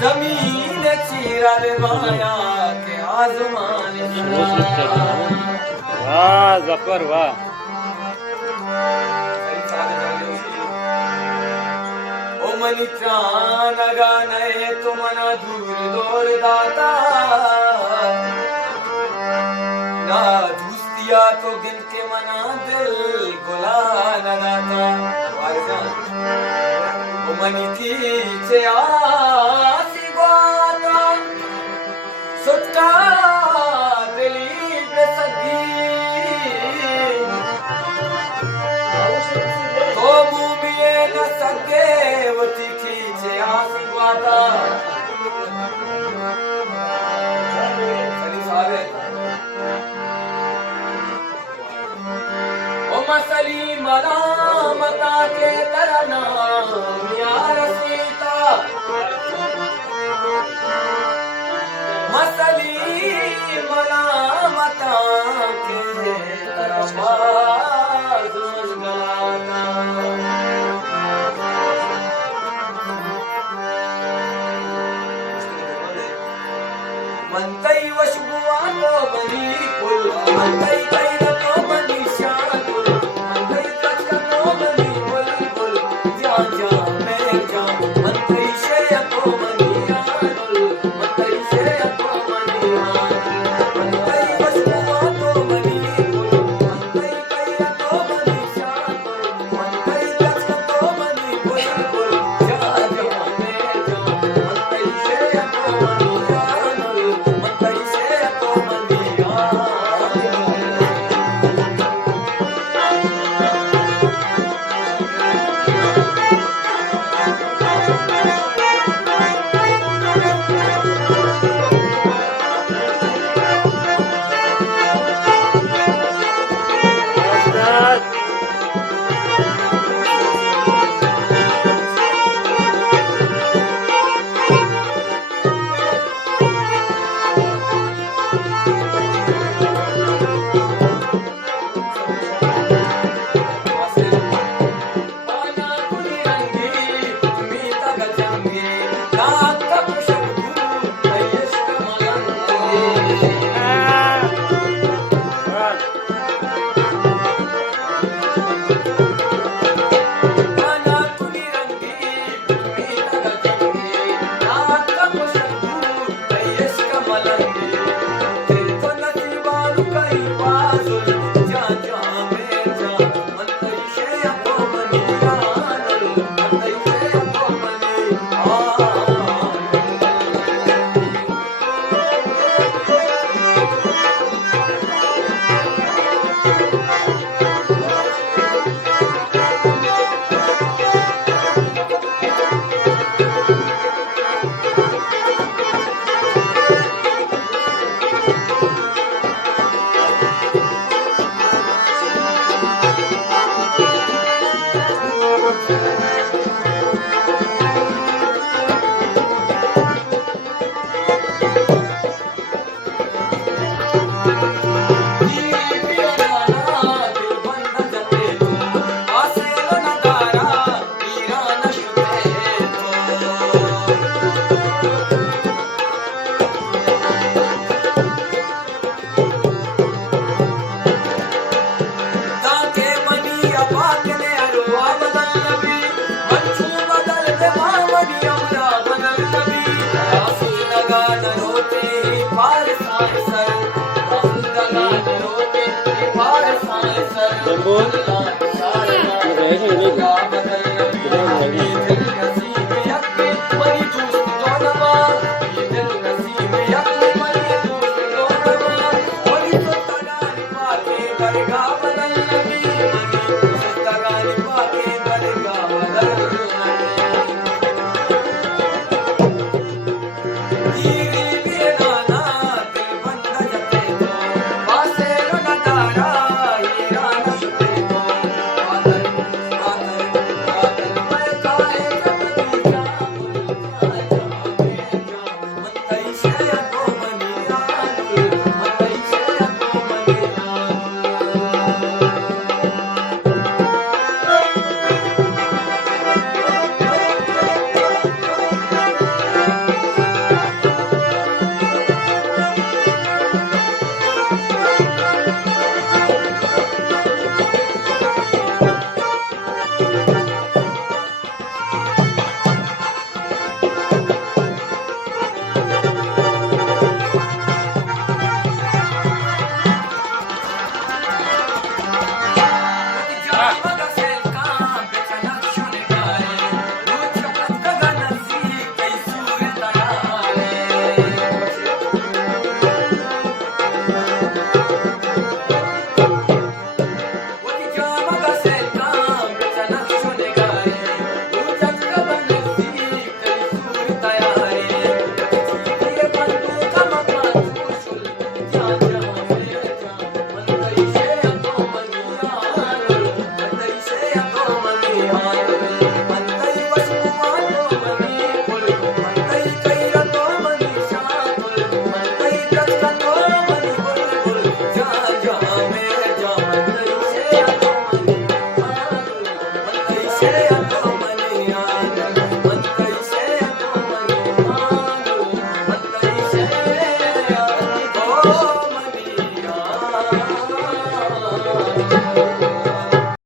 जमीन चीरा ले माया के आसमान वाह जफर वाह ओ मनी त्राण गाने तुमना दूर दूर दाता ना धुस्तिया तो दिल के मना दिल गुला न दाता ओ मनी थी चे आसी बाता सुटका दिली पे सगी तो मुमिए न सके वो तीखी चे आसी बाता सली साले ओ मसली मलामता के तरना यार सीता मसली मलामता के तरफा दुश्मनाना मंतई वशबुआ तो बनी कुल मंतई कई तो बनी शाकुल मंतई कच तो बनी बुलबुल जा जा मैं जा मंतई से तो बनी आनुल मंतई से तो बनी आनुल मंतई वशबुआ तो बनी कुल मंतई कई तो बनी शाकुल मंतई कच तो बनी बुलबुल जा जा मैं जा मंतई से तो बनी आनुल मंतई से तो बनी आनुल ছেড়ে